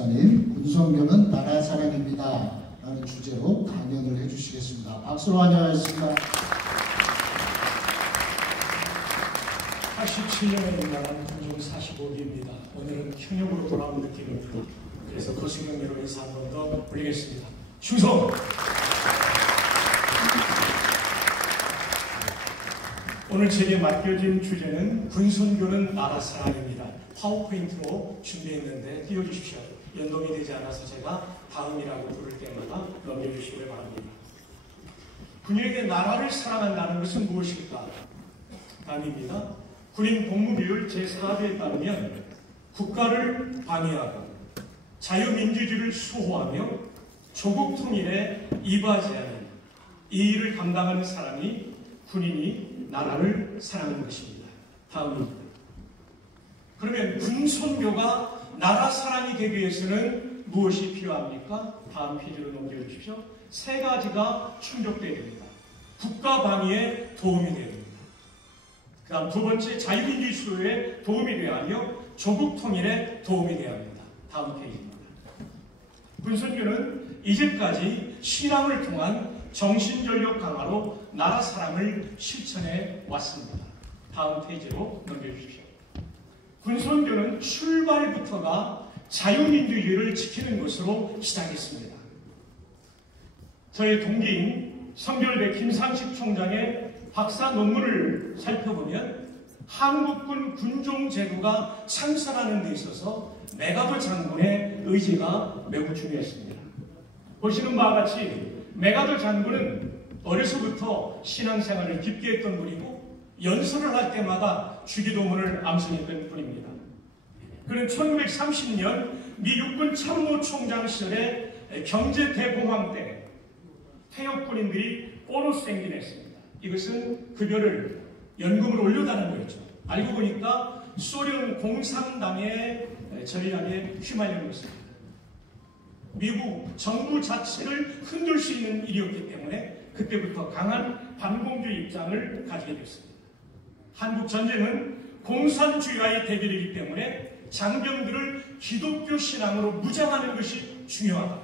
목사님, 군선교는 나라 사랑입니다 라는 주제로 강연을 해주시겠습니다. 박수로 환영하겠습니다. 87년에 임명한 군종 45기입니다. 오늘은 현역으로 돌아온 느낌입니다. 그래서 거수경례로 인사 한 번 더 올리겠습니다. 충성! 오늘 제게 맡겨진 주제는 군선교는 나라 사랑입니다. 파워포인트로 준비했는데 띄워주십시오. 연동이 되지 않아서 제가 다음이라고 부를 때마다 넘겨주시길 바랍니다. 군인에게 나라를 사랑한다는 것은 무엇일까? 답입니다. 군인 복무비율 제4조에 따르면 국가를 방위하고 자유민주주의를 수호하며 조국 통일에 이바지하는 이 일을 감당하는 사람이 군인이 나라를 사랑하는 것입니다. 다음입니다. 그러면 군선교가 나라 사랑이 되기 위해서는 무엇이 필요합니까? 다음 페이지로 넘겨주십시오. 세 가지가 충족되어야 됩니다. 국가 방위에 도움이 되어야 됩니다. 그 다음 두 번째, 자유민주주의 수호에 도움이 되어야 하며 조국 통일에 도움이 되어야 합니다. 다음 페이지입니다. 군선교는 이제까지 신앙을 통한 정신전력 강화로 나라 사랑을 실천해 왔습니다. 다음 페이지로 넘겨주십시오. 군선교는 출발부터가 자유민주주의를 지키는 것으로 시작했습니다. 저의 동기인 성결대 김상식 총장의 박사 논문을 살펴보면 한국군 군종제도가 창설하는 데 있어서 메가더 장군의 의지가 매우 중요했습니다. 보시는 바와 같이 메가더 장군은 어려서부터 신앙생활을 깊게 했던 분이고 연설을 할 때마다 주기도문을 암송했던 분입니다. 그는 1930년 미 육군 참모총장 시절에 경제대공황 때 퇴역군인들이 보너스 행진했습니다. 이것은 급여를 연금을 올려다는 거였죠. 알고 보니까 소련 공산당의 전략에 휘말린 것입니다. 미국 정부 자체를 흔들 수 있는 일이었기 때문에 그때부터 강한 반공주의 입장을 가지게 됐습니다. 한국 전쟁은 공산주의와의 대결이기 때문에 장병들을 기독교 신앙으로 무장하는 것이 중요하다.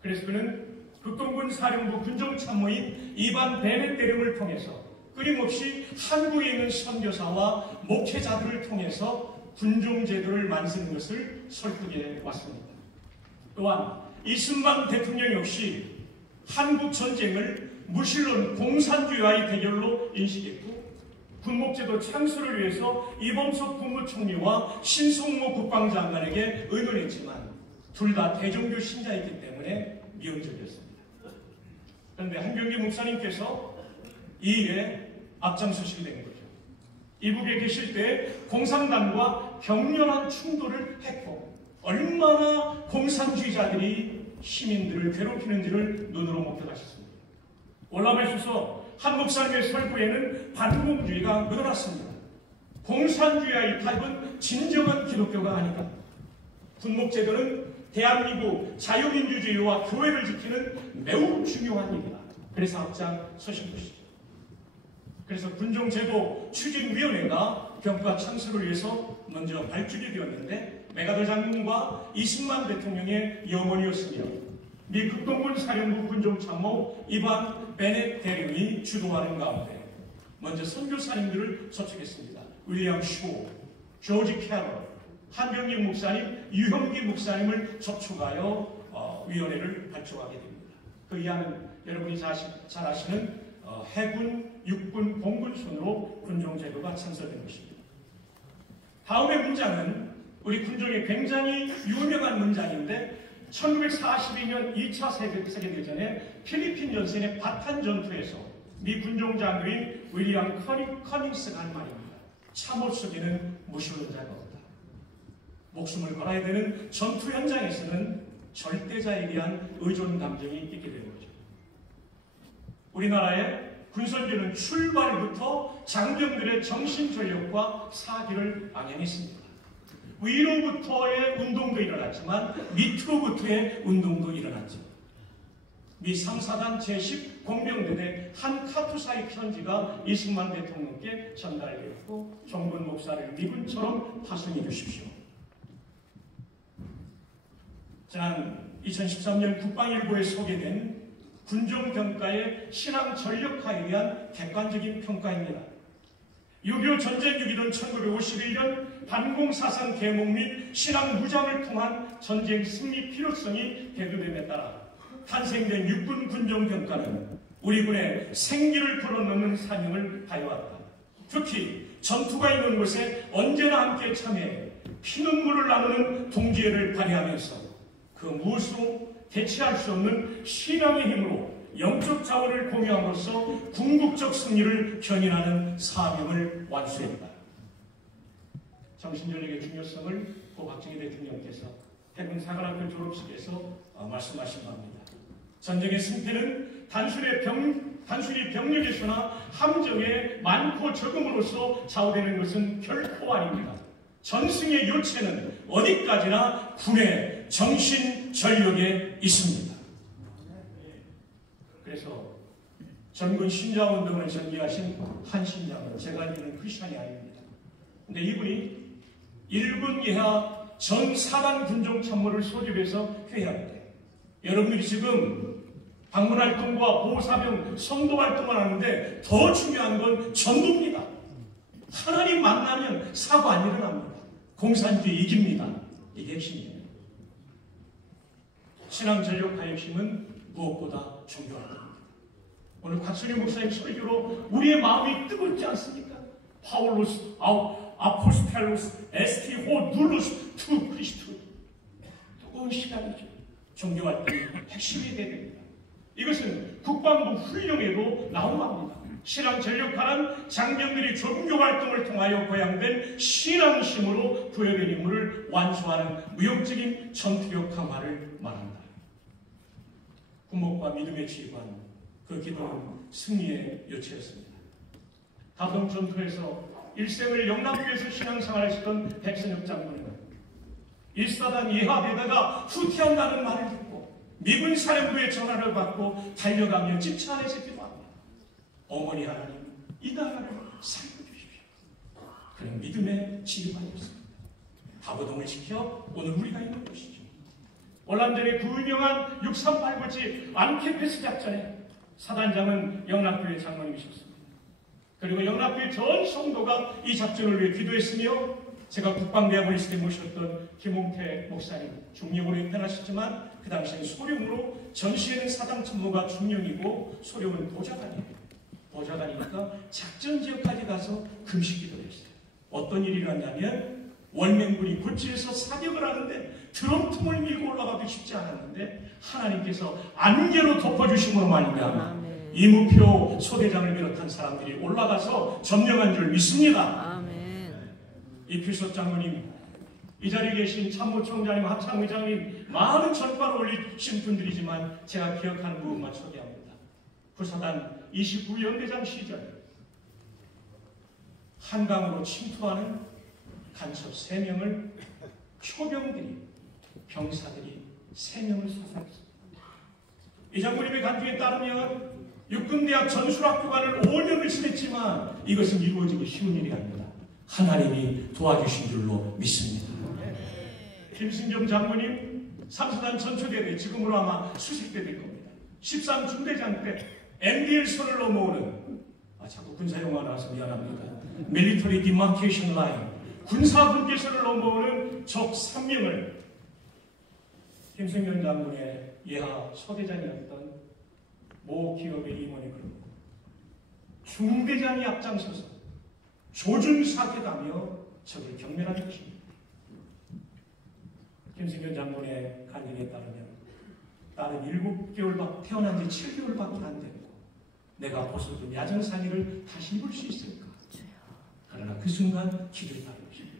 그래서 그는 극동군 사령부 군정참모인 이반 베넷 대령을 통해서 끊임없이 한국에 있는 선교사와 목회자들을 통해서 군종제도를 만드는 것을 설득해 왔습니다. 또한 이승만 대통령 역시 한국 전쟁을 무신론 공산주의와의 대결로 인식했고 군목제도 창설을 위해서 이범석 국무총리와 신성모 국방장관에게 의논했지만 둘 다 대종교 신자이기 때문에 미온적이었습니다. 그런데 한병기 목사님께서 이 일에 앞장서시게 된 거죠. 이북에 계실 때 공산당과 격렬한 충돌을 했고 얼마나 공산주의자들이 시민들을 괴롭히는지를 눈으로 목격하셨습니다. 올라가셔서 한 목사님의 설교에는 반공주의가 묻어났습니다. 공산주의와의 타입은 진정한 기독교가 아니다. 군목제도는 대한민국 자유민주주의와 교회를 지키는 매우 중요한 일이다. 그래서 앞장서신 것이죠. 그래서 군종제도 추진위원회가 병과 창설을 위해서 먼저 발족이 되었는데 메가더 장군과 이승만 대통령의 염원이었으며 미 극동군 사령부 군종참모 이반 베넷 대령이 주도하는 가운데 먼저 선교사님들을 초청했습니다. 윌리엄 슈, 조지 캐럴, 한병기 목사님, 유형기 목사님을 접촉하여 위원회를 발족하게 됩니다. 그 이하는 여러분이 잘 아시는 해군, 육군, 공군 순으로 군종제도가 창설된 것입니다. 다음의 문장은 우리 군종의 굉장히 유명한 문장인데 1942년 2차 세계대전에 필리핀 전선의 바탄 전투에서 미 군종 장교인 윌리엄 커닝스가 한 말입니다. 참호 속에는 무신론자가 없다. 목숨을 걸어야 되는 전투 현장에서는 절대자에 대한 의존 감정이 있게 되는 거죠. 우리나라의 군선교는 출발부터 장병들의 정신전력과 사기를 방향했습니다. 위로부터의 운동도 일어났지만 밑으로부터의 운동도 일어났죠. 미 3사단 제10 공병대대 한 카투사의 편지가 이승만 대통령께 전달되었고 정군 목사를 미군처럼 파송해 주십시오. 지난 2013년 국방일보에 소개된 군종평가의 신앙 전력화에 대한 객관적인 평가입니다. 6.25 전쟁 유기론 1951년 반공사상 계몽 및 신앙 무장을 통한 전쟁 승리 필요성이 대두됨에 따라 탄생된 육군 군종평가는 우리 군의 생기를 불어넣는 사명을 다해왔다. 특히 전투가 있는 곳에 언제나 함께 참여해 피눈물을 나누는 동지애를 발휘하면서 그 무엇으로 대체할 수 없는 신앙의 힘으로 영적 자원을 공유함으로써 궁극적 승리를 견인하는 사명을 완수했다. 정신전력의 중요성을 고 박정희 대통령께서 해군 사관학교 졸업식에서 말씀하신 바입니다. 전쟁의 승패는 단순히 병력에서나 함정의 많고 적음으로써 좌우되는 것은 결코 아닙니다. 전승의 요체는 어디까지나 군의 정신전력에 있습니다. 그래서 전군 신자운동을 전개하신 한 신장은 제가 알기로는 크리스찬이 아닙니다. 근데 이분이 1군 예하 전 4단 군종 참모를 소집해서 회의할 때 여러분들이 지금 방문활동과 보호사병 성도활동을 하는데 더 중요한 건 전도입니다. 하나님 만나면 사고 안 일어납니다. 공산주의 이깁니다. 이게 핵심이에요. 신앙 전력화의 핵심은 무엇보다 존경합니다. 오늘 곽순희 목사님 설교로 우리의 마음이 뜨겁지 않습니까? 파울로스, 아포스텔로스, 에스티호, 눌로스, 투 크리스투. 뜨거운 시간이죠. 종교활동이 핵심이 되야 됩니다. 이것은 국방부 훈령에도 나온답니다. 신앙 전력화는 장병들이 종교활동을 통하여 보양된 신앙심으로 부여된 임무를 완수하는 무용적인 전투력 강화를 말한다. 군목과 믿음의 지휘관, 그 기도는 승리의 요체였습니다. 다동 전투에서 일생을 영남교에서 신앙생활하시던 백선엽 장군은 일사단 예하되다가 후퇴한다는 말을 듣고 미군 사령부의 전화를 받고 달려가며 집차 안에서 기도합니다. 어머니 하나님, 이 나라를 살려주십시오. 그는 믿음의 지휘관이었습니다. 다보동을 지켜 오늘 우리가 있는 것이죠. 올란전의 그 유명한 6389지 안케페스 작전에 사단장은 영락교회 장로님이셨습니다. 그리고 영락교회 전 성도가 이 작전을 위해 기도했으며 제가 국방대학을 있을 때 모셨던 김홍태 목사님, 중령으로 입편하셨지만 그 당시에는 소령으로 전시에는 사당 참모가 중령이고 소령은 보좌관이에요. 보좌관이니까 작전 지역까지 가서 금식 기도를 했어요. 어떤 일이 일어났냐면 월맹군이 고치에서 사격을 하는데 드럼통을 밀고 올라가기 쉽지 않았는데 하나님께서 안개로 덮어주심으로 말미암아 이무표 소대장을 비롯한 사람들이 올라가서 점령한 줄 믿습니다. 아멘. 이필섭 장로님, 이 자리에 계신 참모총장님, 합참의장님, 많은 전파를 올리신 분들이지만 제가 기억하는 부분만 소개합니다. 부사단 29연대장 시절 한강으로 침투하는 간첩 3명을 표병들이, 병사들이 3명을 사살했습니다. 이 장군님의 간증에 따르면 육군대학 전술학교관을 5년을 지냈지만 이것은 이루어지기 쉬운 일이 아닙니다. 하나님이 도와주신 줄로 믿습니다. 김승겸 장군님 3사단 전초대대, 지금으로 아마 수색대 될 겁니다. 13중대장 때 MDL 선을 넘어오는, 자꾸 군사용어 나와서 미안합니다. 밀리터리 디마케이션 라인, 군사분계선을 넘어오는 적 3명을 김승겸 장군의 예하 소대장이었던 모 기업의 임원이 그럽니다. 중대장이 앞장서서 조준사격하며 적을 경멸한 것입니다. 김승겸 장군의 간증에 따르면 딸은 7개월밖에, 태어난 지 7개월밖에 안 됐고 내가 벗어둔 야정상의를 다시 입을 수 있을까? 그러나 그 순간 기도했다는 것입니다.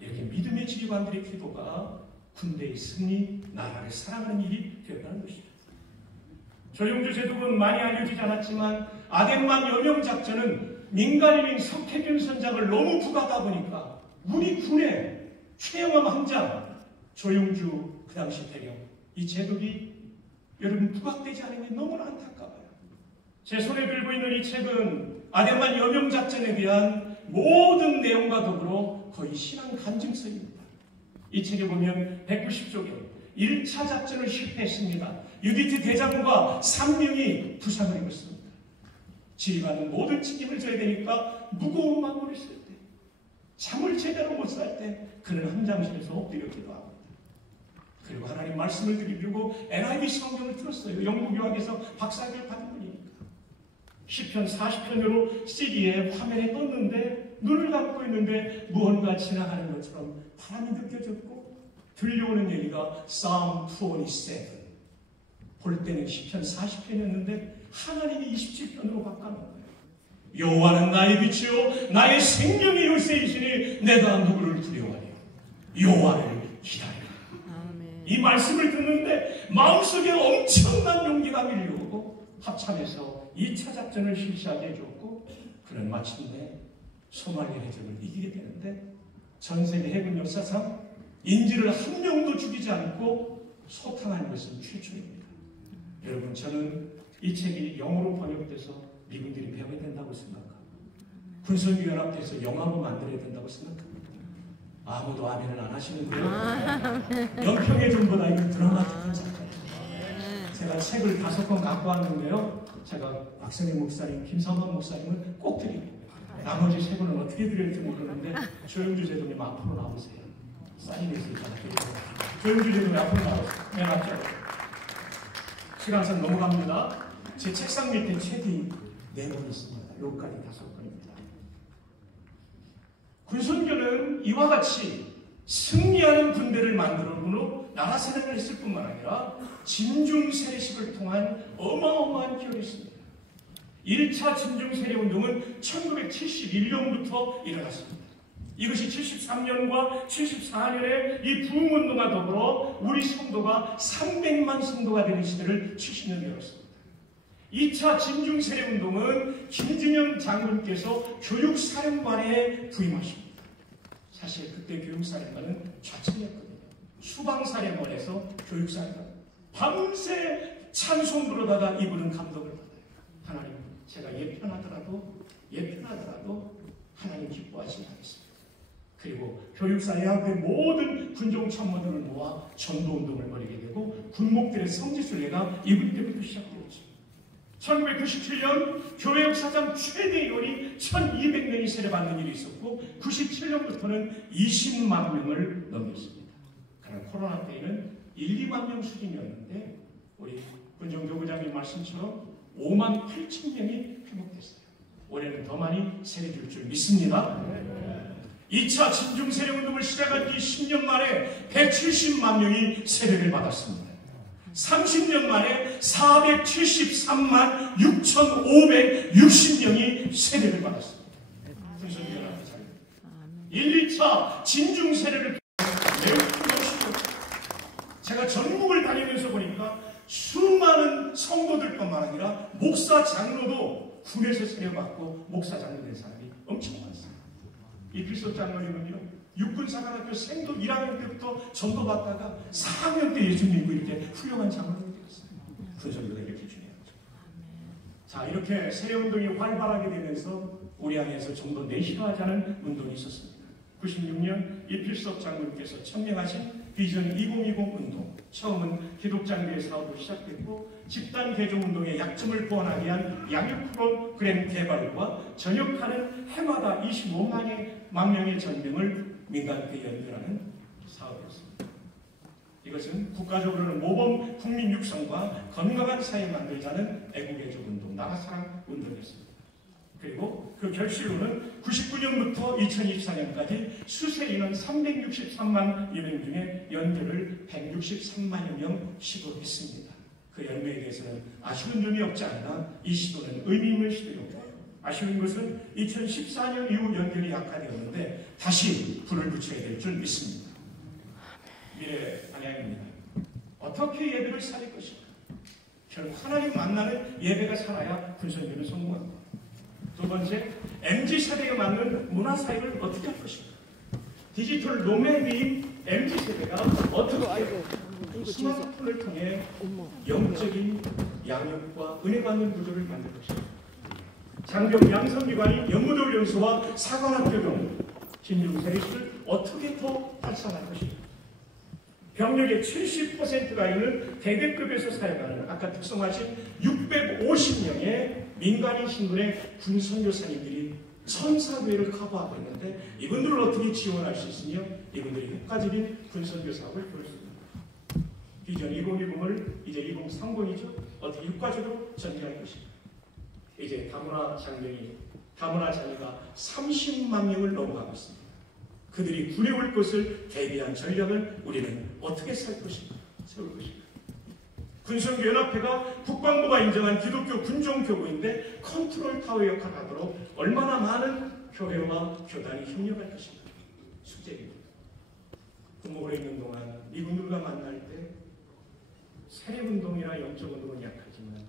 이렇게 믿음의 지휘관들의 기도가 군대의 승리, 나라를 사랑하는 일이 되었다는 것입니다. 조영주 제독은 많이 알려지지 않았지만 아덴만 여명작전은 민간인인 석태균 선장을 너무 부각하다 보니까 우리 군의 최영암 함장 조영주 그 당시 대령, 이 제독이 여러분 부각되지 않은 게 너무나 안타까워요. 제 손에 들고 있는 이 책은 아덴만 여명작전에 대한 모든 내용과 더불어 거의 신앙 간증서입니다. 이 책에 보면 190쪽에 1차 작전을 실패했습니다. 유디트 대장과 3명이 부상을 입었습니다. 지휘관은 모든 책임을 져야 되니까 무거운 마음을 했을 때, 잠을 제대로 못 잘 때 그는 함장실에서 엎드려 기도합니다. 그리고 하나님 말씀을 드리려고 NIV 성경을 들었어요. 영국 유학에서 박사학위를 받은 분이니까. 시편 40편으로 CD에 화면에 떴는데 눈을 감고 있는데 무언가 지나가는 것처럼 바람이 느껴졌고 들려오는 얘기가 Psalm 27. 볼 때는 시편 40편이었는데 하나님이 27편으로 바꿔놓은 거예요. 여호와는 나의 빛이요 나의 생명의 요새이시니 내가 누구를 두려워하리요. 여호와를 기다리라. 이 말씀을 듣는데 마음속에 엄청난 용기가 밀려오고 합참에서 2차 작전을 실시하게 해줬고 그는 마침내 소말리 해적을 이기게 되는데 전세계 해군 역사상 인질을 한 명도 죽이지 않고 소탕한 것은 최초입니다. 여러분, 저는 이 책이 영어로 번역돼서 미군들이 배워야 된다고 생각합니다. 군선연합에서 영화로 만들어야 된다고 생각합니다. 아무도 아멘을 안 하시는데요. 연평의 전보다 이건 드라마틱한 작가예요. 제가 책을 5권 갖고 왔는데요. 제가 박선희 목사님, 김성환 목사님은 꼭 드립니다. 나머지 3권은 어떻게 드릴지 모르는데 조영주 제도님 앞으로 나오세요. 사인이 있으니까 조영주 제도님 앞으로 나오세요. 맨 앞쪽으로. 시간선 넘어갑니다. 제 책상 밑에 책이 4권 있습니다. 여기까지 5권입니다. 군선교는 이와 같이 승리하는 군대를 만들어으로 나라 세력을 했을 뿐만 아니라 진중세례식을 통한 어마어마한 기여를 했습니다. 1차 진중세례운동은 1971년부터 일어났습니다. 이것이 73년과 74년에 이 부흥운동과 더불어 우리 성도가 300만 성도가 되는 시대를 70년 열었습니다. 2차 진중세례운동은 김준영 장군께서 교육사령관에 부임하십니다. 사실 그때 교육사령관은 좌측이었거든요. 수방사령관에서 교육사령관. 밤새 찬송 부르다가 이분은 감동을 받아요. 하나님, 제가 예편하더라도 하나님 기뻐하시지 않겠습니다. 그리고 교육사령관의 모든 군종 참모들을 모아 전도운동을 벌이게 되고 군목들의 성지순례가 이분 때부터 시작되었죠. 1997년 교회 역사상 최대 인원이 1200명이 세례받는 일이 있었고 97년부터는 20만 명을 넘겼습니다. 그러나 코로나 때에는 1, 2만 명 수준이었는데 우리 군정교구장님 말씀처럼 5만 8천 명이 회복됐어요. 올해는 더 많이 세례 줄 줄 믿습니다. 2차 진중세례운동을 시작한 지 10년 만에 170만 명이 세례를 받았습니다. 30년 만에 473만 6,560명이 세례를 받았습니다. 1, 2차 진중세례를 매우 큰 것이고 제가 전국을 다니면서 보니까 수많은 성도들뿐만 아니라 목사 장로도 군에서 세례받고 목사 장로 된 사람이 엄청 많습니다. 이필섭 장로님은요, 육군사관학교 생도 1학년 때부터 전도받다가 4학년 때 예수 믿고 이렇게 훌륭한 장로님이 되었어요. 군선교가 이렇게 중요하죠. 자, 이렇게 세례운동이 활발하게 되면서 우리 안에서 좀 더 내실화하자는 운동이 있었습니다. 96년 이필섭 장로님께서 천명하신 비전 2020 운동, 처음은 기독장교회 사업으로 시작됐고 집단 개종운동의 약점을 보완하기 위한 양육 프로그램 개발과 전역하는 해마다 25만 명의 전명을 민간교회 연결하는 사업이었습니다. 이것은 국가적으로는 모범 국민 육성과 건강한 사회 만들자는 애국애족운동, 나라사랑 운동이었습니다. 그리고 그 결실로는 99년부터 2024년까지 수세 인원 363만 여명 중에 연결을 163만여 명 시도했습니다. 그 연매에 대해서는 아쉬운 점이 없지 않으나 이 시도는 의미 있는 시도였고 아쉬운 것은 2014년 이후 연결이 약화되었는데 다시 불을 붙여야 될 줄 믿습니다. 미래 방향입니다. 어떻게 예배를 살릴 것인가? 결국 하나님 만나는 예배가 살아야 군선교는 성공합니다. 두 번째, MZ세대가 맞는 문화사역을 어떻게 할 것인가? 디지털 노매드인 MZ세대가 어떻게 스마트폰을 통해 영적인 양육과 은혜 받는 구조를 만들 것인가? 장병 양성기관인 영무도훈련소와 사관학교 등 진중세례식을 어떻게 더 활성화할 것인가? 병력의 70%가 있는 대대급에서 사용하는 아까 특성하신 650명의 민간인 신분의 군선교사님들이 천사교회를 커버하고 있는데 이분들을 어떻게 지원할 수 있으며 이분들이 효과적인 군선교사업을 볼 수 있습니다. 비전 2010을 이제 2030이죠. 어떻게 효과적으로 전개할 것인가. 이제 다문화 자녀가 30만 명을 넘어가고 있습니다. 그들이 군에 올 것을 대비한 전략을 우리는 어떻게 세울 것인가. 군선교연합회가 국방부가 인정한 기독교 군종교구인데 컨트롤 타워 역할을 하도록 얼마나 많은 교회와 교단이 협력할 것인가. 숙제입니다. 군목으로 있는 동안 이분들과 만날 때 세력운동이나 영적운동은 약하지만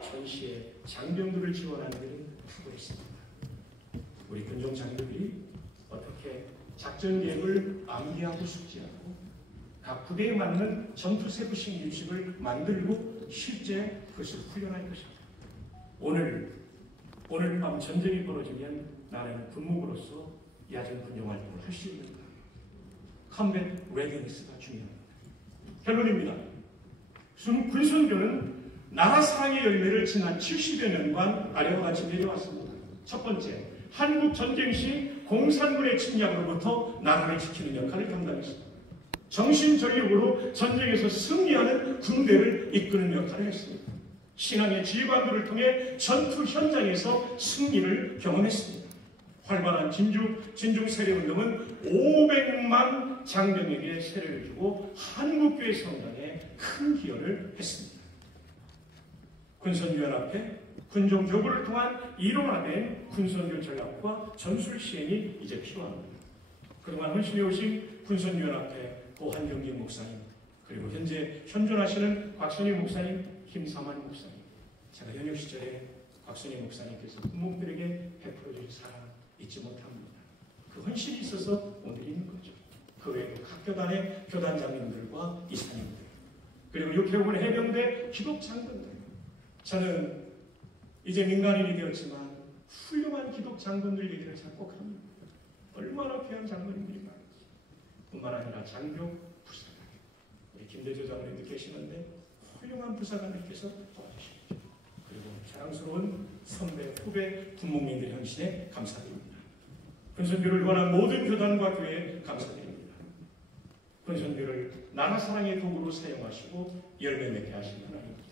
전시에 장병들을 지원하는 일은 탁월했습니다. 우리 군종 장교들이 어떻게 작전 계획을 암기하고 숙지하고 각 부대에 맞는 전투 세부식 유식을 만들고 실제 그것을 훈련할 것입니다. 오늘 밤 전쟁이 벌어지면 나는 군목으로서 야전 군용 활동을 할 수 있는가. 컴뱃 레디니스가 중요합니다. 결론입니다. 군선교는 나라 사랑의 열매를 지난 70여 년간 아래와 같이 내려왔습니다. 첫 번째, 한국 전쟁 시 공산군의 침략으로부터 나라를 지키는 역할을 감당했습니다. 정신전력으로 전쟁에서 승리하는 군대를 이끄는 역할을 했습니다. 신앙의 지휘관들을 통해 전투 현장에서 승리를 경험했습니다. 활발한 진중 세례운동은 500만 장병에게 세례를 주고 한국교회 성장에 큰 기여를 했습니다. 군선교연합회, 군종교구를 통한 일원화된 군선교 전략과 전술 시행이 이제 필요합니다. 그동안 헌신해 오신 군선교연합회 고한경진 목사님, 그리고 현재 현존하시는 곽선희 목사님, 김사만 목사님, 제가 현역 시절에 곽선희 목사님께서 군목들에게 베풀어 주신 사랑 잊지 못합니다. 그 헌신이 있어서 오늘 있는 거죠. 그 외에도 각 교단의 교단장님들과 이사님들, 그리고 육해군 해병대 기독장군들, 저는 이제 민간인이 되었지만 훌륭한 기독장군들 얘기를 잘 꼭 합니다. 얼마나 귀한 장군님들이 많은지. 뿐만 아니라 장교, 부사관, 우리 김대조 장군님도 계시는데 훌륭한 부사관들께서 도와주십니다. 그리고 자랑스러운 선배, 후배, 군목민들 헌신에 감사드립니다. 군선교를 원한 모든 교단과 교회에 감사드립니다. 군선교를 나라 사랑의 도구로 사용하시고 열매 맺게 하신 하나님께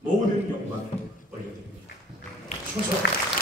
모든 영광을 올려드립니다. 충성!